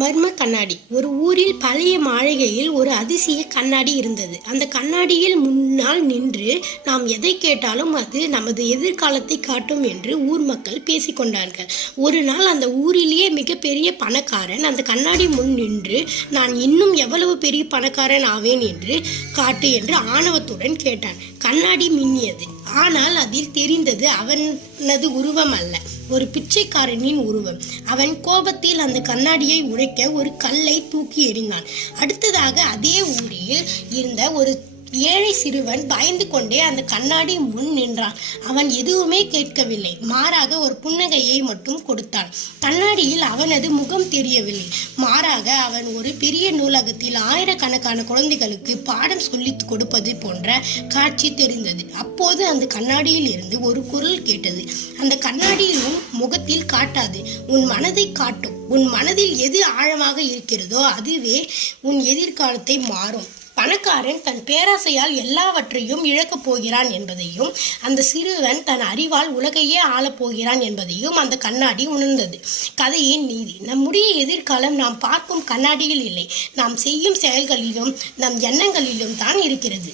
மர்ம கண்ணாடி. ஒரு ஊரில் பழைய மாளிகையில் ஒரு அதிசய கண்ணாடி இருந்தது. அந்த கண்ணாடியில் முன்னால் நின்று நாம் எதை கேட்டாலும் அது நமது எதிர்காலத்தை காட்டும் என்று ஊர் மக்கள் பேசிக்கொண்டார்கள். ஒரு நாள் அந்த ஊரிலேயே மிகப்பெரிய பணக்காரன் அந்த கண்ணாடி முன் நின்று, நான் இன்னும் எவ்வளவு பெரிய பணக்காரன் ஆவேன் என்று காட்டு என்று ஆணவத்துடன் கேட்டான். கண்ணாடி மின்னியது. ஆனால் அதில் தெரிந்தது அவனது உருவம் அல்ல, ஒரு பிச்சைக்காரனின் உருவம். அவன் கோபத்தில் அந்த கண்ணாடியை உடைக்க ஒரு கல்லை தூக்கி எறிந்தான். அடுத்ததாக அதே ஊரில் இருந்த ஒரு ஏழை சிறுவன் பயந்து கொண்டே அந்த கண்ணாடி முன் நின்றான். அவன் எதுவுமே கேட்கவில்லை, மாறாக ஒரு புன்னகையை மட்டும் கொடுத்தான். கண்ணாடியில் அவனது முகம் தெரியவில்லை, மாறாக அவன் ஒரு பெரிய நூலகத்தில் ஆயிரக்கணக்கான குழந்தைகளுக்கு பாடம் சொல்லி கொடுப்பது போன்ற காட்சி தெரிந்தது. அப்போது அந்த கண்ணாடியில் இருந்து ஒரு குரல் கேட்டது. அந்த கண்ணாடியில் உன் முகத்தில் காட்டாது, உன் மனதை காட்டும். உன் மனதில் எது ஆழமாக இருக்கிறதோ அதுவே உன் எதிர்காலத்தை மாறும். பணக்காரன் தன் பேராசையால் எல்லாவற்றையும் இழக்கப் போகிறான் என்பதையும், அந்த சிறுவன் தன் அறிவால் உலகையே ஆளப்போகிறான் என்பதையும் அந்த கண்ணாடி உணர்ந்தது. கதையின் நீதி: நம்முடைய எதிர்காலம் நாம் பார்க்கும் கண்ணாடியில் இல்லை, நாம் செய்யும் செயல்களிலும் நம் எண்ணங்களிலும் தான் இருக்கிறது.